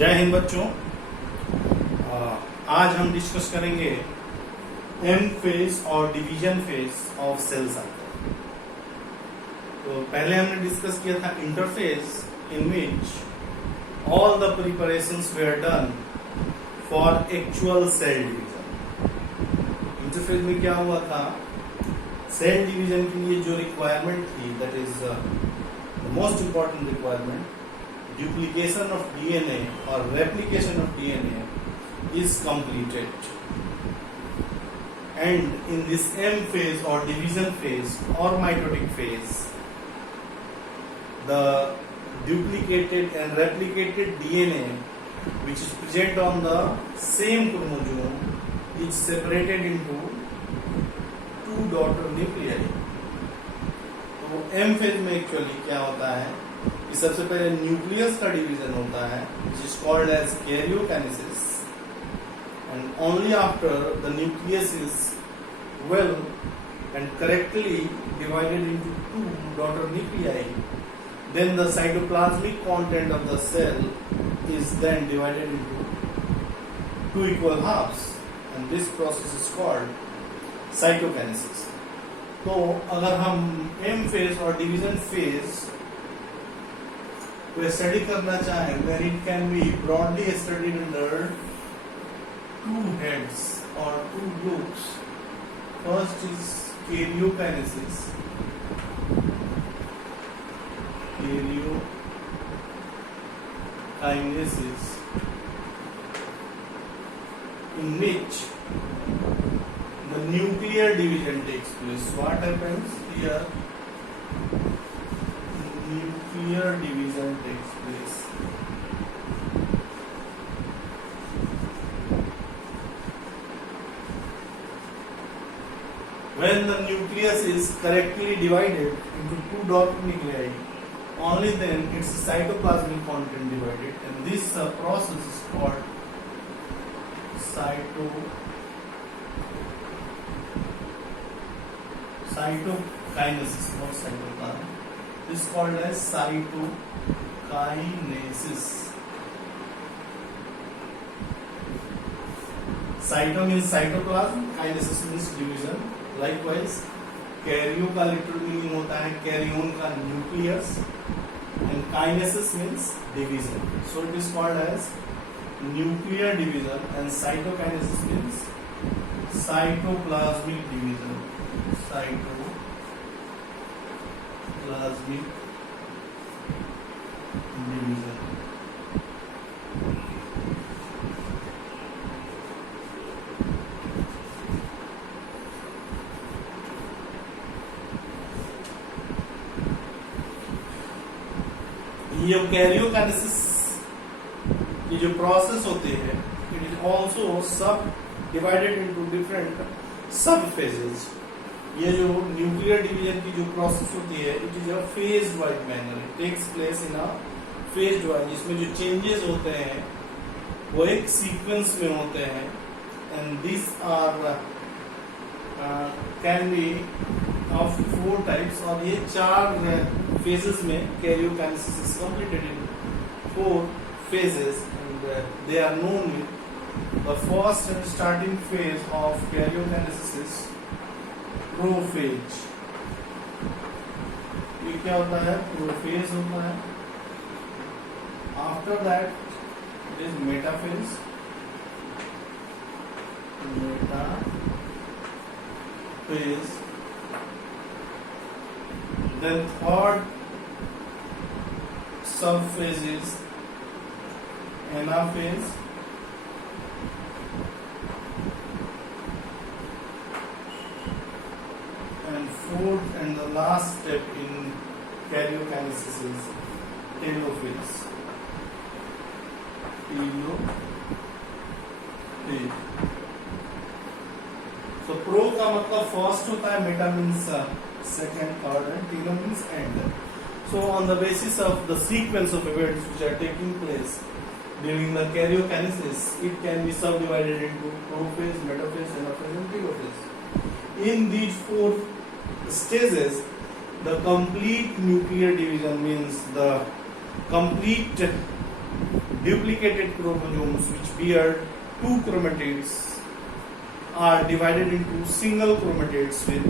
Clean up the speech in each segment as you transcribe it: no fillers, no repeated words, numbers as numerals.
जय हिंद बच्चों। आज हम डिस्कस करेंगे एम फेज और division phase of cell cycle. तो पहले हमने डिस्कस किया था interphase in which all the preparations were done for actual cell division. Interphase में क्या हुआ था, सेल डिवीजन के लिए जो रिक्वायरमेंट थी, that is the most important requirement, duplication of DNA or replication of DNA is completed, and in this M phase or division phase or mitotic phase, the duplicated and replicated DNA which is present on the same chromosome is separated into two daughter nuclei. तो M phase में actually क्या होता है, सबसे पहले nucleus का division होता है which is called as karyokinesis, and only after the nucleus is well and correctly divided into two daughter nuclei, then the cytoplasmic content of the cell is then divided into two equal halves, and this process is called cytokinesis. तो अगर हम M phase और division phase को study करना चाहें, where it can be broadly studied under two heads or two groups. First is karyokinesis. Karyokinesis, in which the nuclear division takes place. What happens here? Nuclear division takes place. When the nucleus is correctly divided into two daughter nuclei, only then its cytoplasmic content divided, and this process is called cytokinesis, not cytoplasm. This is called as cytokinesis. Cyto means cytoplasm, kinesis means division. Likewise, karyo का literal meaning होता है karyon का nucleus, and kinesis means division. So it is called as nuclear division, and cytokinesis means cytoplasmic division. Cytoplasmic division. ये karyokinesis की जो process होती है, it is also sub divided into different sub phases. ये जो nuclear division की जो process होती है, it is a phase wise manner, it takes place in a phase wise, जिसमें जो चेंजेस होते हैं वो एक सीक्वेंस में होते हैं, and this are can be of 4 types, और ये 4 फेजेस में karyokinesis is completed in 4 phases, and they are known with the first and starting phase of karyokinesis is prophase. ये क्या होता है? प्रोफेज होता है. After that it is metaphase. Then third sub phase is anaphase. Fourth and the last step in karyokinesis is telophase. So pro का मतलब first होता है, meta means second, third, and telo means end. So on the basis of the sequence of events which are taking place during the karyokinesis, it can be subdivided into prophase, metaphase, anaphase, and telophase. In these 4 stages, the complete nuclear division means the complete duplicated chromosomes which bear two chromatids are divided into single chromatids with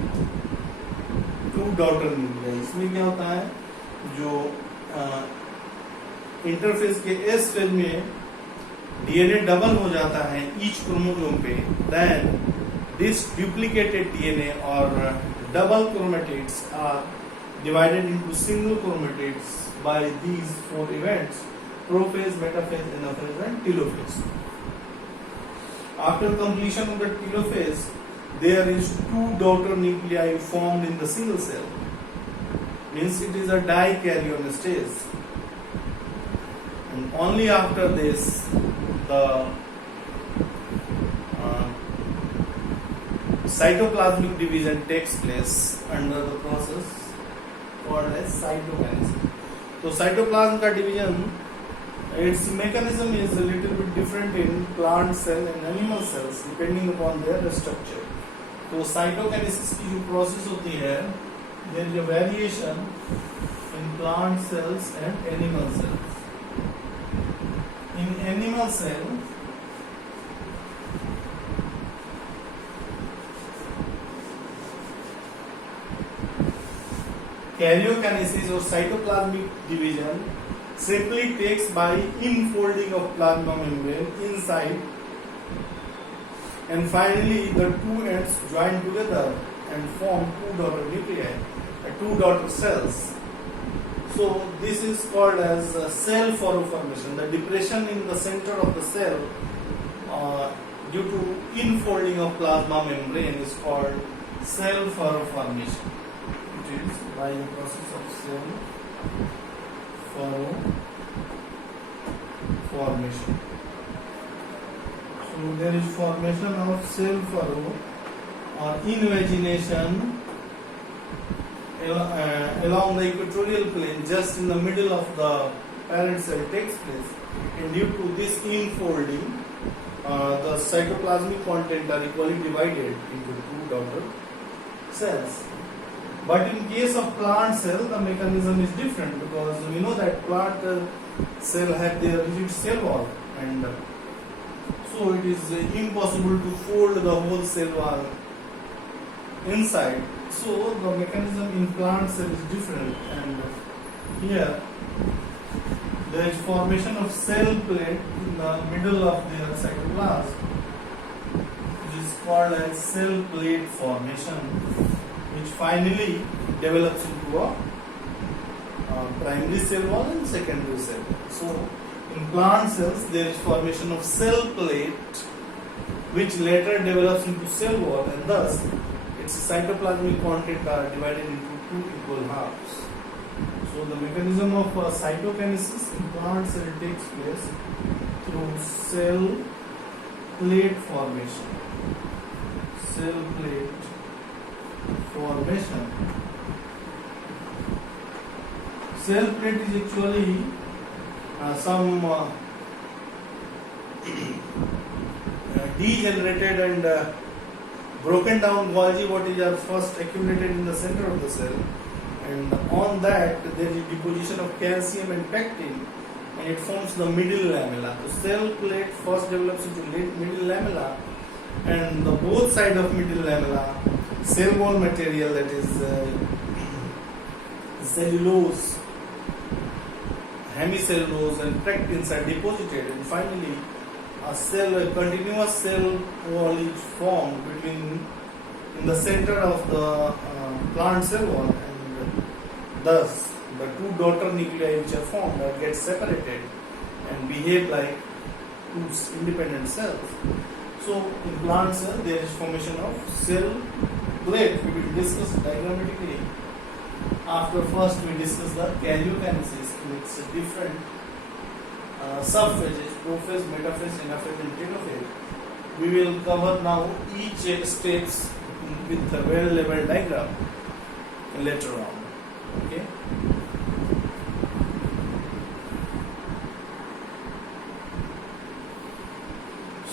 two daughter nuclei. इसमें क्या होता है, जो interface के S phase में DNA double हो जाता है ईच क्रोमोसोम पे, देन दिस डुप्लीकेटेड डीएनए और double chromatids are divided into single chromatids by these four events: prophase, metaphase, anaphase and telophase. After completion of the telophase, there is two daughter nuclei formed in the single cell. Means it is a dikaryon stage. And only after this, the cytoplasmic division takes place under the process called as cytokinesis. So cytoplasm का division, its mechanism is a little bit different in plant cell and animal cells depending upon their structure. तो cytokinesis की जो process होती है, there is a variation in plant cells and animal cells. In animal cell, karyokinesis or cytoplasmic division simply takes by infolding of plasma membrane inside, and finally the two ends join together and form two daughter nuclei, two daughter cells. So this is called as cell furrow formation. The depression in the center of the cell due to infolding of plasma membrane is called cell furrow formation. It is by the process of cell furrow formation. So there is formation of cell furrow or invagination along the equatorial plane, just in the middle of the parent cell takes place, and due to this infolding, the cytoplasmic content are equally divided into two daughter cells. But in case of plant cell, the mechanism is different, because we know that plant cell have their rigid cell wall, and so it is impossible to fold the whole cell wall inside. So the mechanism in plant cell is different, and here there is formation of cell plate in the middle of their cytoplasm, which is called as cell plate formation, which finally develops into a primary cell wall and secondary cell wall. So in plant cells there is formation of cell plate, which later develops into cell wall, and thus its cytoplasmic content are divided into two equal halves. So the mechanism of cytokinesis in plant cell takes place through cell plate formation. Cell plate formation. Cell plate is actually some degenerated and broken down Golgi what are first accumulated in the center of the cell, and on that there is deposition of calcium and pectin, and it forms the middle lamella. The cell plate first develops into middle lamella, and the both side of middle lamella cell wall material, that is cellulose, hemicellulose and pectins are deposited, and finally a continuous cell wall is formed between in the center of the plant cell wall, and thus the two daughter nuclei which are formed get separated and behave like two independent cells. So in plant cell there is formation of cell plate. We will discuss diagrammatically. After first we discuss the karyokinesis in its different subphases: prophase, metaphase, anaphase and telophase. We will cover now each steps with a well-labeled diagram later on. Okay.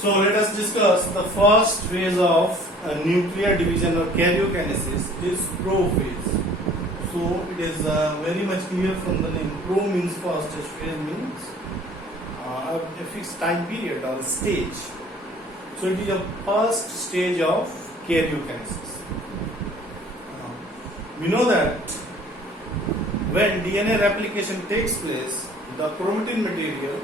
So let us discuss the first phase of nuclear division or karyokinesis is prophase. So it is very much clear from the name. Pro means first, phase means a fixed time period or stage. So it is a first stage of karyokinesis. We know that when DNA replication takes place, the chromatin material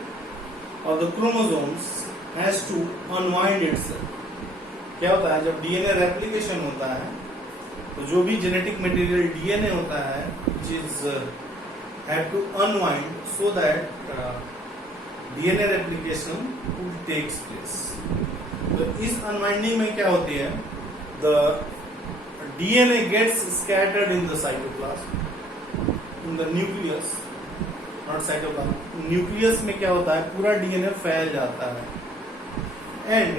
or the chromosomes has to unwind itself. क्या होता है जब DNA replication होता है तो जो भी genetic material DNA होता है which is have to unwind so that DNA replication takes place. तो इस अनवाइंडिंग में क्या होती है, the DNA gets scattered in the cytoplasm, in the nucleus, not cytoplasm. Nucleus में क्या होता है, पूरा डीएनए फैल जाता है. And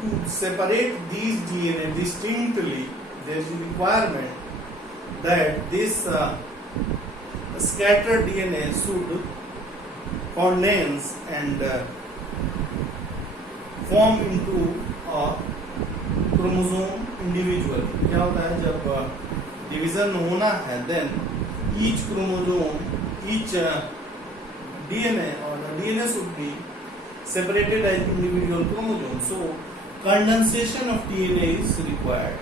to separate these DNA distinctly, there is a requirement that this scattered DNA should condense and form into a chromosome individually. क्या होता है जब डिवीजन होना है, then each chromosome, each DNA or the DNA should be separated as individual chromosomes. So condensation of DNA is required.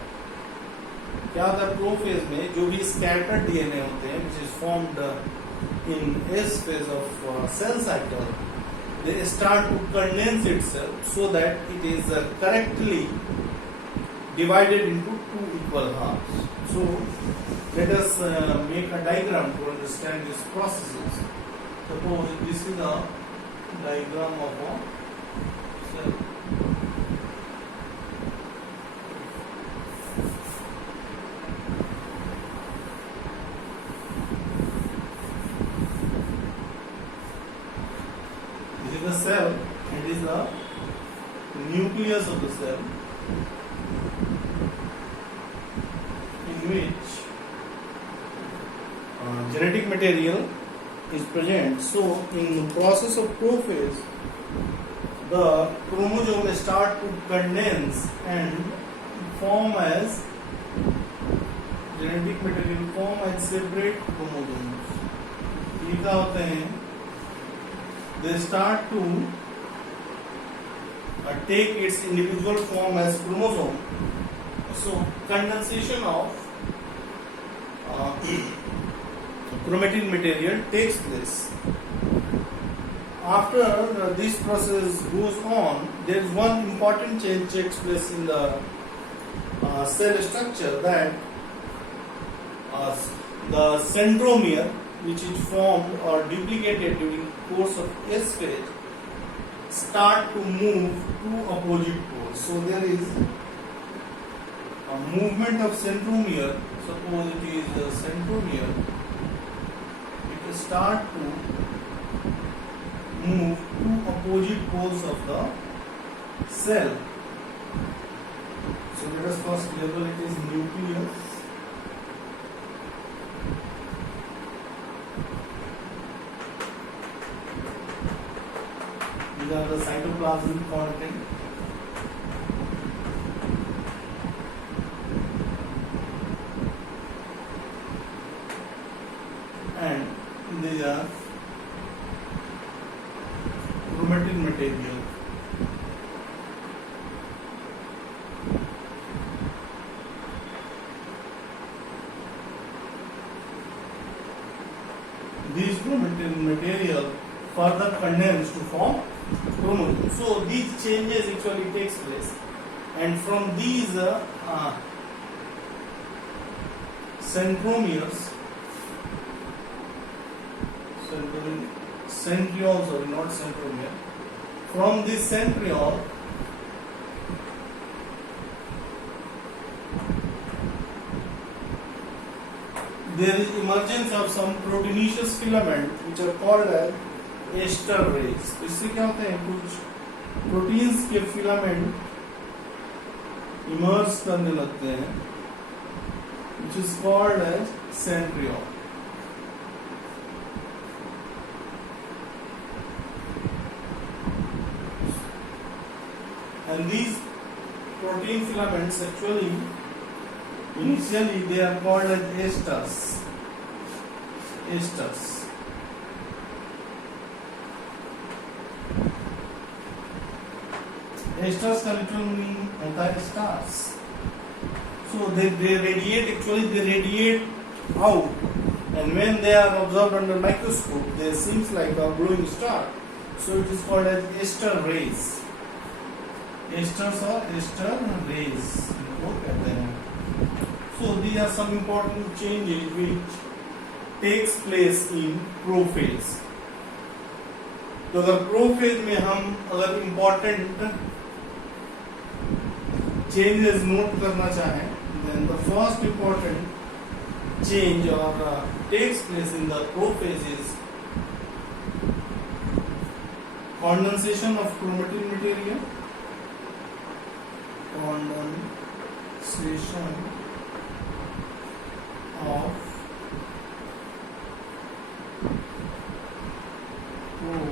क्या होता है prophase में जो भी scattered DNA होते हैं which is formed in S phase of cell cycle, they start to condense itself so that it is correctly divided into two equal halves. So let us make a diagram to understand these processes. Suppose this is a diagram of a cell. This is the cell and it is the nucleus of the cell, in which genetic material is present. So in the process of prophase, the chromosome start to condense and form as genetic material, form as separate chromosomes. ये क्या होते हैं, they start to take its individual form as chromosome. So condensation of chromatin material takes place. After this process goes on, there is one important change takes place in the cell structure, that the centromere, which is formed or duplicated during the course of S phase, start to move to opposite poles. So there is a movement of centromere. Suppose it is a centromere, it will start to move to opposite poles of the cell. So let us first label it as nucleus. These are the cytoplasmic content. And these are chromatin material. These chromatin material further condense to form chromosomes. So these changes actually takes place, and from these centromeres, centriole, sorry, not centromere. From this centriole, there is emergence of some proteinaceous filament which are called as ester rays. इससे क्या होता है, कुछ proteins के filament emerge करने लगते हैं, which is called as centriole. And these protein filaments actually initially they are called as esters. Esters. Esters का literal meaning होता है stars. So they radiate, actually they radiate out, and when they are observed under microscope, they seems like a glowing star. So it is called as ester rays. Esters or ester rays इनको कहते हैं. So these are some important changes which takes place in prophase. तो अगर prophase में हम अगर important changes note करना चाहें, then the first important change or takes place in the prophase is condensation of chromatin material. Condensation of chromatin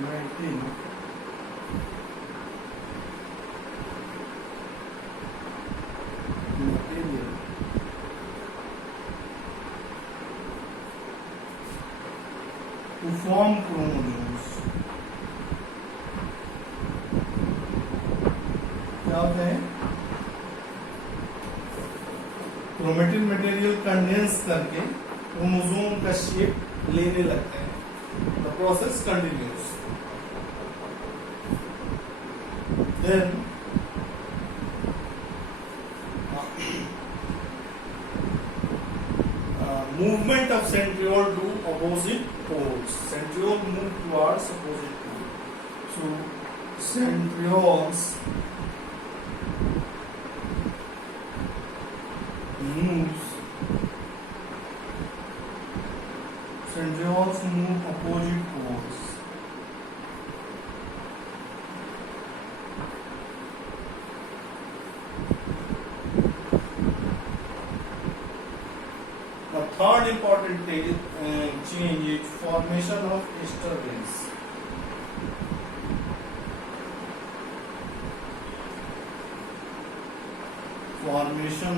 material to form chromosomes. क्या होता है? क्रोमेटिन मटेरियल कंडेंस करके क्रोमोसोम का शेप लेने लगते हैं. The process continues. Then movement of centriole to opposite poles. Centriole move towards opposite pole. So centrioles move opposite poles. The third important change is formation of ester rays. Formation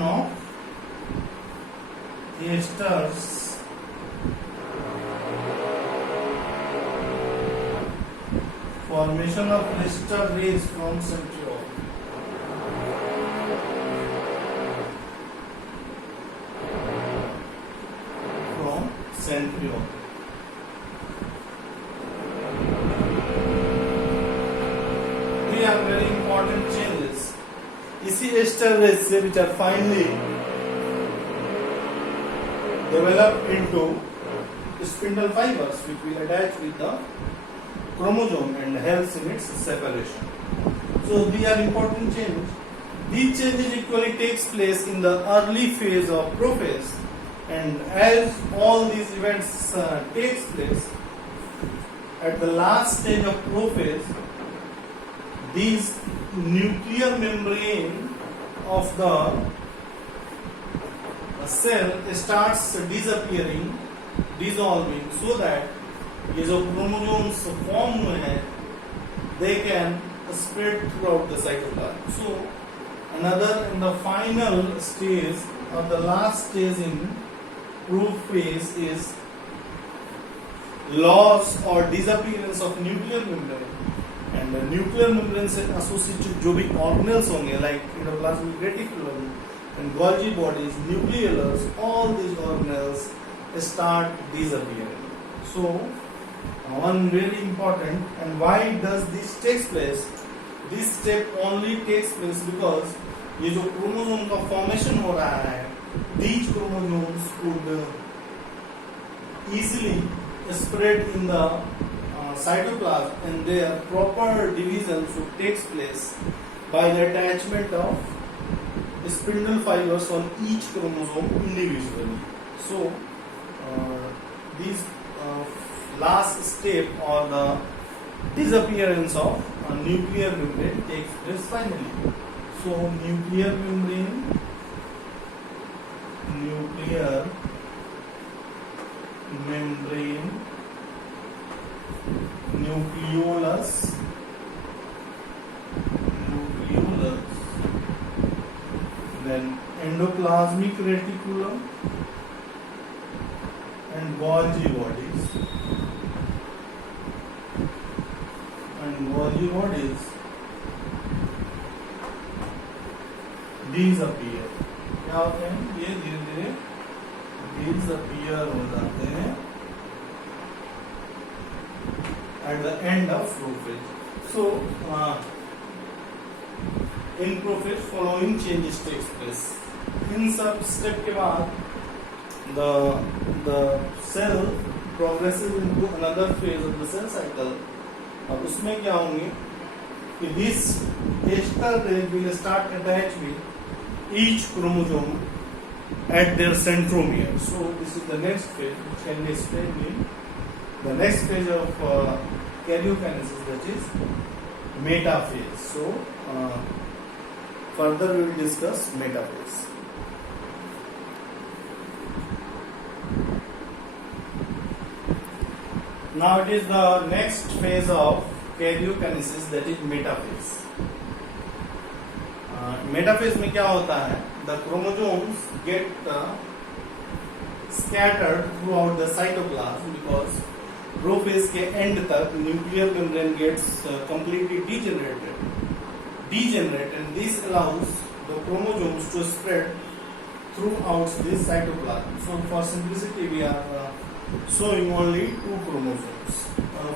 of esters rays from centriole. We have very important changes. इसी ester rays से which are finally developed into spindle fibers which will attach with the chromosome and helps in its separation. So these are important changes. These changes equally takes place in the early phase of prophase, and as all these events takes place at the last stage of prophase, these nuclear membrane of the cell starts disappearing, dissolving, so that ये जो chromosomes form हुए हैं, they can spread throughout the cytoplasm. So another in the final stage or the last stage in prophase is loss or disappearance of nuclear membrane, and the nuclear membrane से associated जो भी organelles होंगे like endoplasmic reticulum and Golgi bodies, nucleolus, all these organelles start disappearing. So one very important, and why does this takes place? This step only takes place because ये जो chromosome का formation हो रहा है, these chromosomes could easily spread in the cytoplasm, and their proper division should takes place by the attachment of spindle fibers on each chromosome individually. So these last step or the disappearance of a nuclear membrane takes place finally. So nuclear membrane, nucleolus, then endoplasmic reticulum and Golgi bodies. your bodies disappear. क्या होते हैं? ये धीरे धीरे disappear हो जाते हैं at the end of prophase. So in prophase following changes takes place. इन सब स्टेप के बाद the cell progresses into another phase of the cell cycle. अब उसमें क्या होंगे कि this ester range will start attach with each chromosome at their centromere. So this is the next phase which can be explained in the next phase of karyokinesis, that is metaphase. So further we will discuss metaphase. Now it is the next phase of karyokinesis, that is metaphase. Metaphase में क्या होता है? The chromosomes get scattered throughout the cytoplasm because prophase के end तक nuclear membrane gets completely degenerate, and this allows the chromosomes to spread throughout this cytoplasm. So for simplicity we are showing only 2 chromosomes,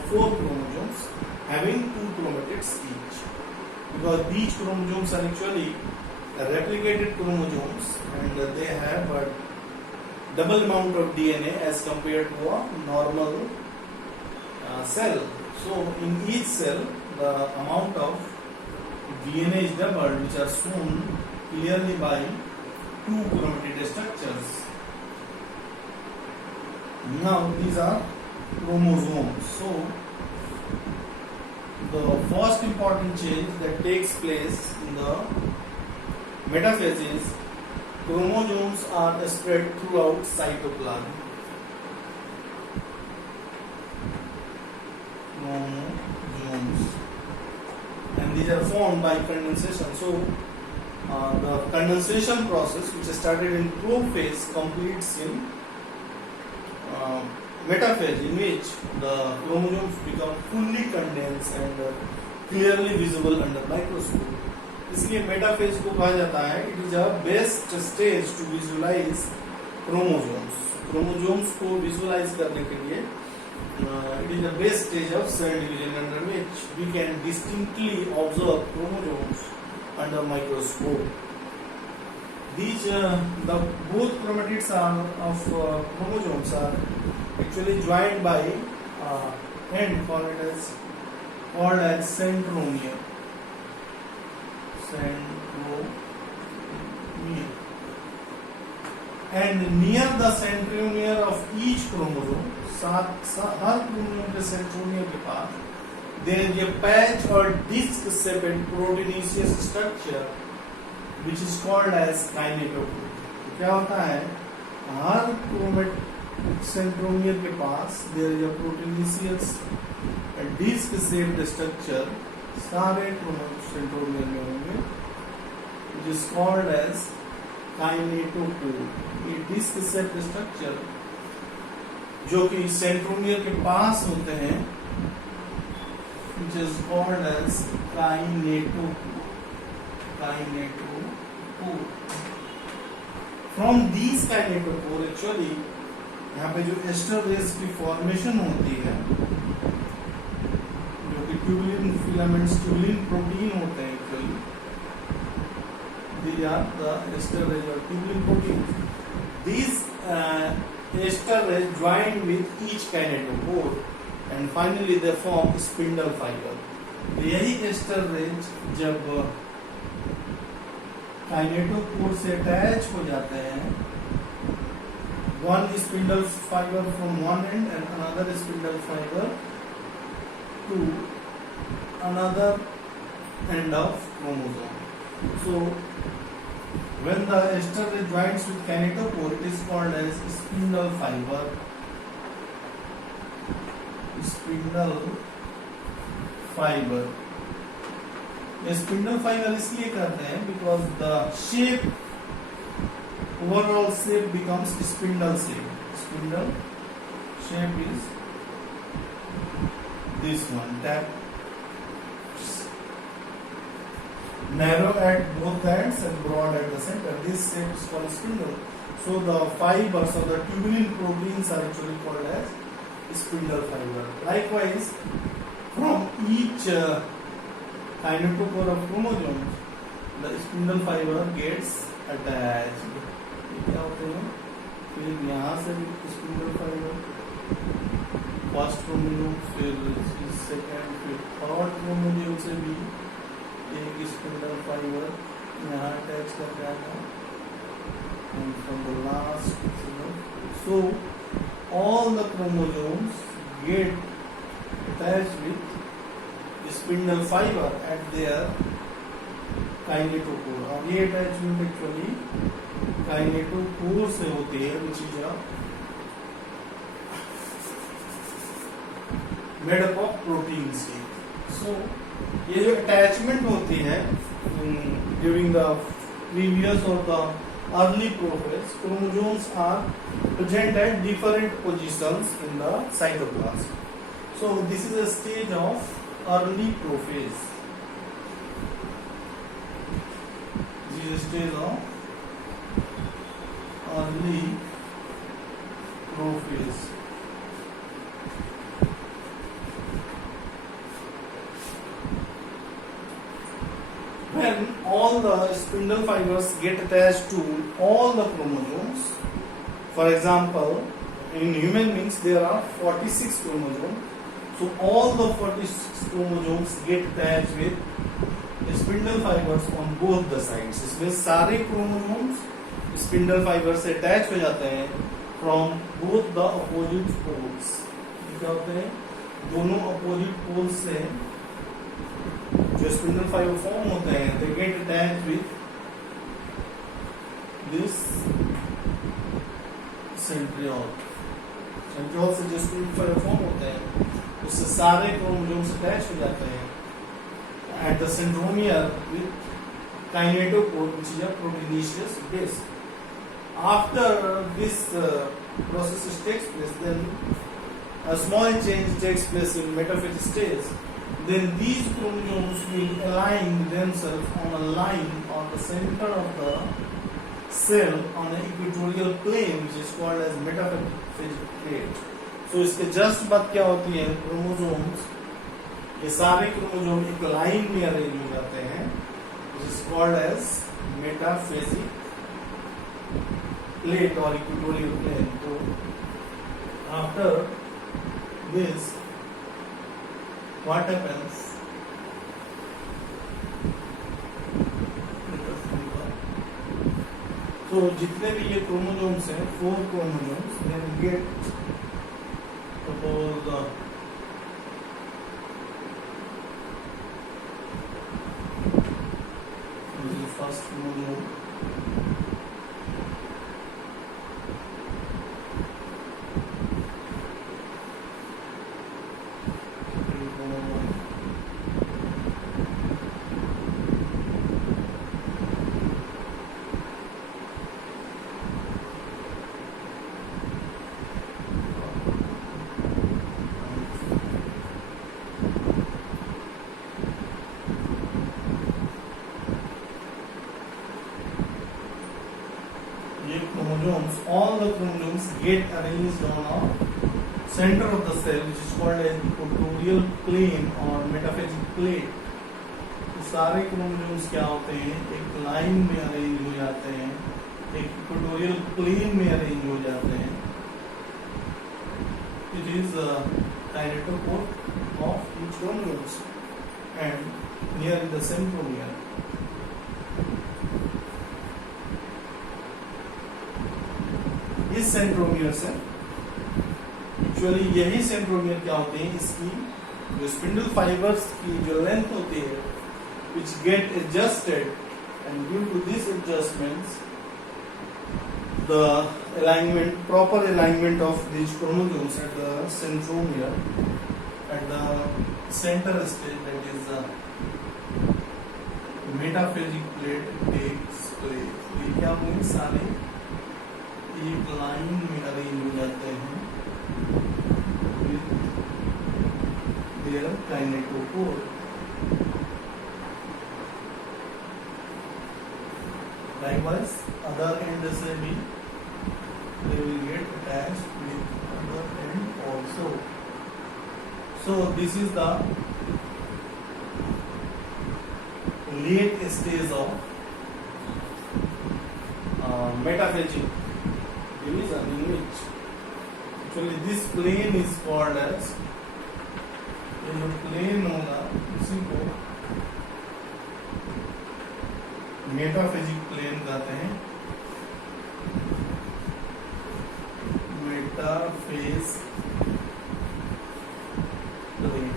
4 chromosomes having 2 chromatids each, because these chromosomes are actually replicated chromosomes and they have a double amount of DNA as compared to a normal cell. So in each cell the amount of DNA is doubled, which are shown clearly by 2 chromatid structures. Now these are chromosomes. So the first important change that takes place in the metaphase is chromosomes are spread throughout cytoplasm. Chromosomes, and these are formed by condensation. So the condensation process, which started in prophase, completes in metaphase, in which the chromosomes become fully condensed and clearly visible under microscope. इसलिए metaphase को कहा जाता है it is a best stage to visualize chromosomes. Chromosomes को visualize करने के लिए it is the best stage of cell division under which we can distinctly observe chromosomes under microscope. These the both chromatids of chromosomes are actually joined by end called as centromere. And near the centromere of each chromosome, her chromosome के centromere के पास there is a patch or disc shaped proteinaceous structure which is called as kinetochore. क्या होता है? हर chromate centromere के पास there is a proteinaceous disc shaped structure, सारे centromere में होंगे, which is called as kinetochore. ये disc shaped structure जो कि सेंट्रोमियर के पास होते हैं, which is called as kinetochore. From these kinetochore actually यहाँ पे जो एस्टर की फॉर्मेशन होती है, जो कि ट्यूबुलिन फिलामेंट्स ट्यूबुलिन प्रोटीन होते हैं actually, these are the ester rays or tubulin proteins. These ester rays join with each kinetochore and finally they form spindle fiber. यही एस्टर रेज जब काइनेटोकोर से अटैच हो जाते हैं, one spindle fiber from one end and another spindle fiber to another end of chromosome. So when the ester ray joins with kinetochore, it is called as spindle fiber. Spindle fiber. ये spindle fibre इसलिए कहते हैं because the shape, overall shape becomes spindle shape. Spindle shape is this one, that narrow at both ends and broad at the center. This shape is called spindle. So the fibers or the tubulin proteins are actually called as spindle fiber. Likewise, from each kinetochore of chromosomes, the spindle fiber gets attached. क्या होते हैं? फिर यहाँ से भी spindle fiber, first chromosome, फिर second, फिर third chromosome से भी एक स्पिंडल फाइबर यहाँ अटैच कर जाएगा, and from the last, so all the chromosomes get attached with spindle fiber at their kinetochore. और ये अटैचमेंट एक्चुअली kinetochore से होती है, which is a made up of proteins. So ये जो अटैचमेंट होती है ड्यूरिंग द प्रीवियस और the early prophase, chromosomes are present at different positions in the cytoplasm. So this is a stage of early prophase. This is a stage of early prophase. When all the spindle fibers get attached to all the chromosomes, for example, in human beings there are 46 chromosomes, so all the 46 chromosomes get attached with spindle fibers on both the sides. इसमें सारे chromosomes spindle fiber से attach हो जाते हैं from both the opposite poles. क्या होते हैं? दोनों opposite poles से जो स्पिंडल फाइबर फॉर्म होते हैं, they get attached with this centriole. Centriole से जो स्पिंडल फाइबर फॉर्म होते हैं, उससे सारे क्रोमोसोम्स अटैच हो जाते हैं at the centromere with kinetochore, which is a proteinaceous base. After this process takes place, then a small change takes place in metaphase stage. Then these chromosomes will align themselves on a line on the center of the cell on an equatorial plane, which is called as metaphysic plate. So इसके just बाद क्या होती है? Chromosomes, ये सारे chromosome एक line में arrange हो जाते हैं, which is called as metaphysic plate or equatorial plane. So after this, what happens? तो जितने भी ये क्रोमोसोम्स हैं, 4 chromosomes, they will get, suppose this is first chromosome, all the chromosomes get arranged on a center of the cell, which is called as equatorial plane or metaphysic plate. तो सारे chromosomes क्या होते हैं? एक line में arrange हो जाते हैं, एक इक्वेटोरियल प्लेन में अरेंज हो जाते हैं. It is a kinetochore of each chromosomes and near the centromere. इस सेंट्रोमियर से एक्चुअली यही सेंट्रोमियर क्या होते हैं? इसकी जो स्पिंडल फाइबर्स की जो लेंथ होती है, which get adjusted, and due to these adjustments, the alignment, proper alignment of these chromosomes at the centromere, at the center stage, that is the metaphasic plate takes place. ये क्या होंगे? सारे एक line में arrange हो जाते हैं with their kinetochore. Likewise, other end से भी they will get attached with other end also. So this is the late stage of metaphasic division, in which actually this plane is called as, ये जो plane होगा इसी को metaphasic plane कहते हैं. Metaphase plane,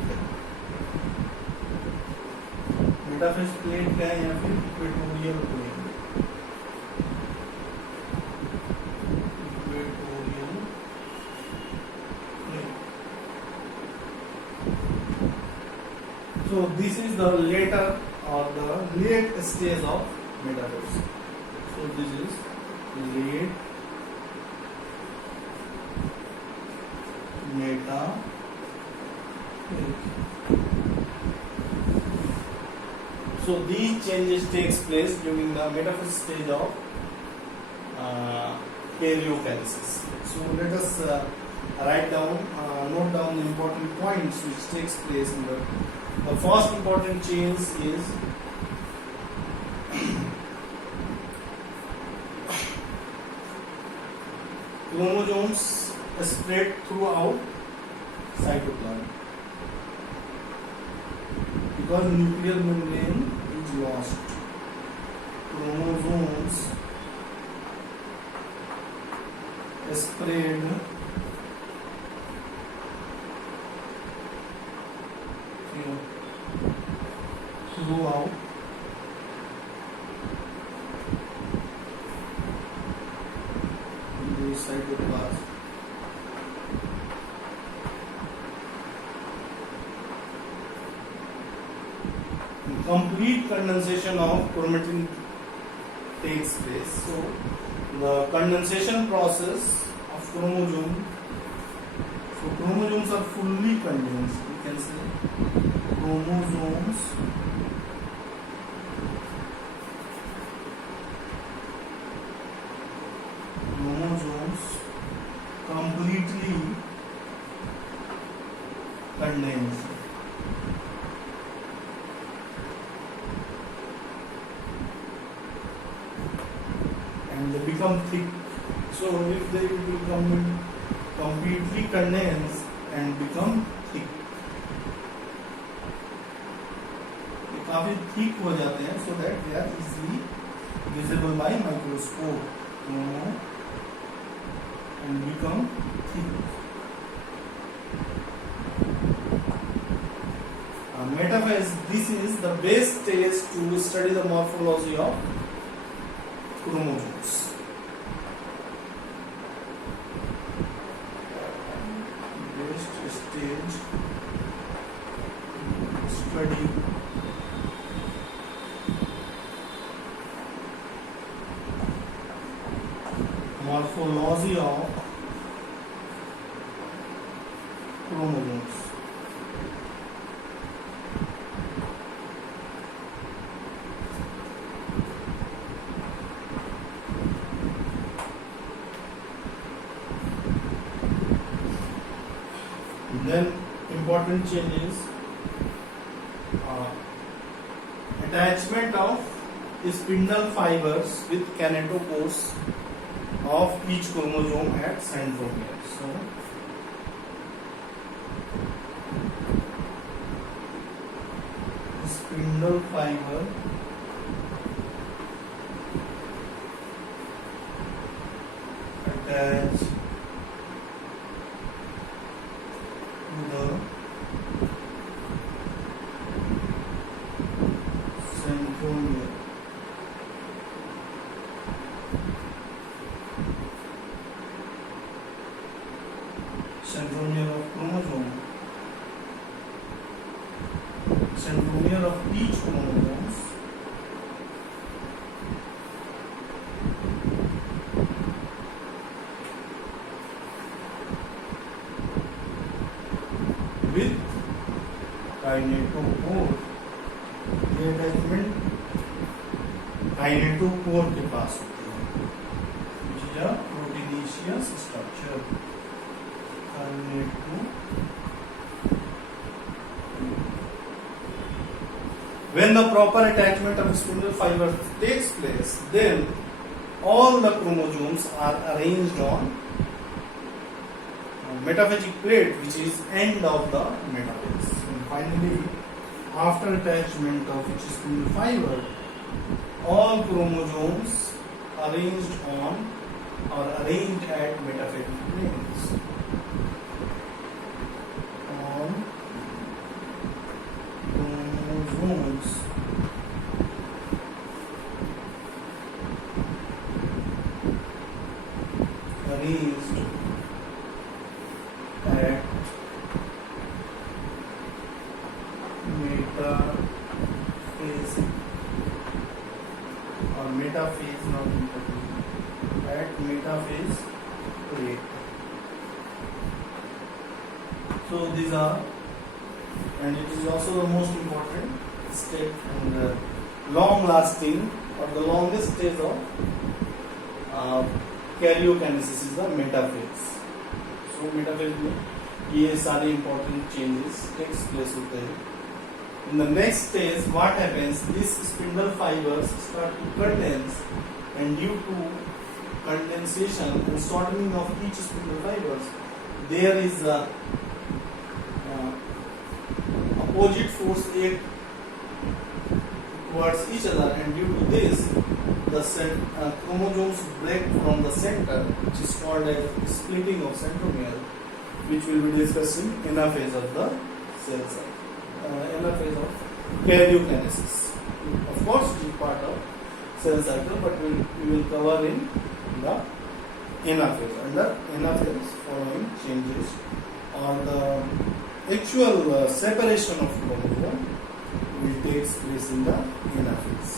metaphase plane क्या है, या फिर equatorial plane. Equatorial plane. So this is the later or the late stage of metaphase. So this is late metaphase. So these changes takes place during the metaphase stage of Paleokalysis. So let us note down the important points which takes place in the first important change is chromosomes spread throughout cytoplasm because nuclear membrane is lost. Chromosomes spread throughout the cytoplasm. Complete condensation of chromatin takes place. So the condensation process of chromosome. So chromosomes are fully condensed. You can say chromosomes completely condensed. And they become thick. So if they become completely condensed and become thick, ये काफी thick हो जाते हैं, so that they are easily visible by microscope and become thick. Metaphase, this is the best stage to study the morphology of chromosomes. Best stage study morphology of chromosomes. Then important changes, attachment of spindle fibers with kinetochores of each chromosome at centromere. So spindle fiber attached to the centromere. Centromere of chromosome. Centromere of each chromosomes with kinetochore. The attachment kinetochore के पास होती है, which is a proteinaceous structure. When the proper attachment of spindle fiber takes place, then all the chromosomes are arranged on metaphagic plate, which is end of the metaphase. And finally, after attachment of each spindle fiber, all chromosomes arranged on or arranged at metaphagic planes. All chromosomes arranged at metaphase or metaphase, not metaphase, at metaphase plate. So these are, and it is also the most important step and the long lasting or the longest stage of karyokinesis is the metaphase. So metaphase में ये सारे important changes takes place होते हैं. In the next stage, what happens? These spindle fibers start to condense, and due to condensation and shortening of each spindle fibers, there is a opposite force act towards each other, and due to this, the chromosomes break from the center, which is called as splitting of centromere, which we will be discussing in anaphase of the cell cycle. Anaphase of karyokinesis. Of course, it is part of cell cycle, but we will cover in the anaphase. And the anaphase following changes or the actual separation of chromosome will take place in the anaphase.